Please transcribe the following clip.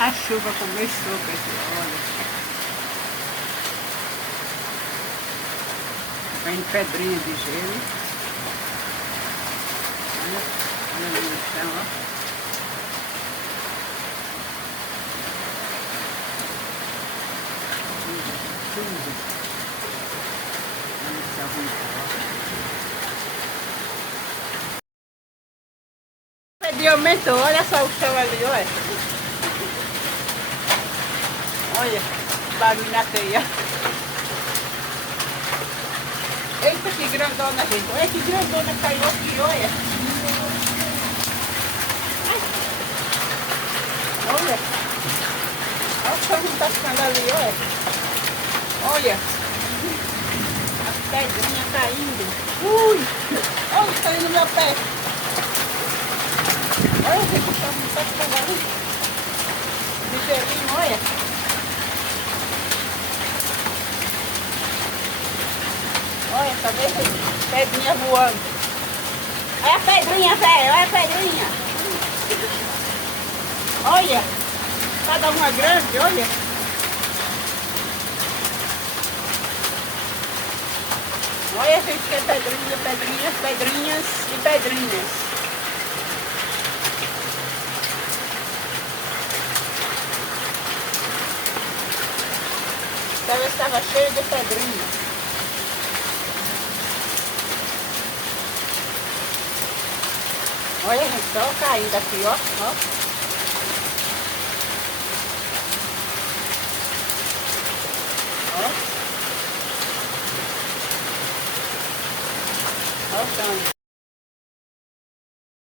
A chuva começou, pessoal, olha. Vem pedrinha de gelo. Olha, olha ali no chão, ó. Tudo. Olha esse arranjado. O pedrinho aumentou, olha só o chão ali, olha. Olha, barulho na teia. Eita, que grandona, gente. Olha que grandona caiu aqui, olha. Ai. Olha. Olha o chão que tá ficando ali, olha. Olha. As pedrinhas caindo. Ui. Olha, tá aí no meu pé. Olha, gente, o chão que tá ficando ali. De gelinho, olha. Olha, tá vendo? Pedrinha voando. Olha a pedrinha, velho. Olha a pedrinha. Olha. Cada uma grande, olha. Olha, gente, que é pedrinha, pedrinhas, pedrinhas e pedrinhas. Essa vez estava cheio de pedrinhas. Olha, gente, só caindo aqui, ó. Ó. Ó. Olha o tanto.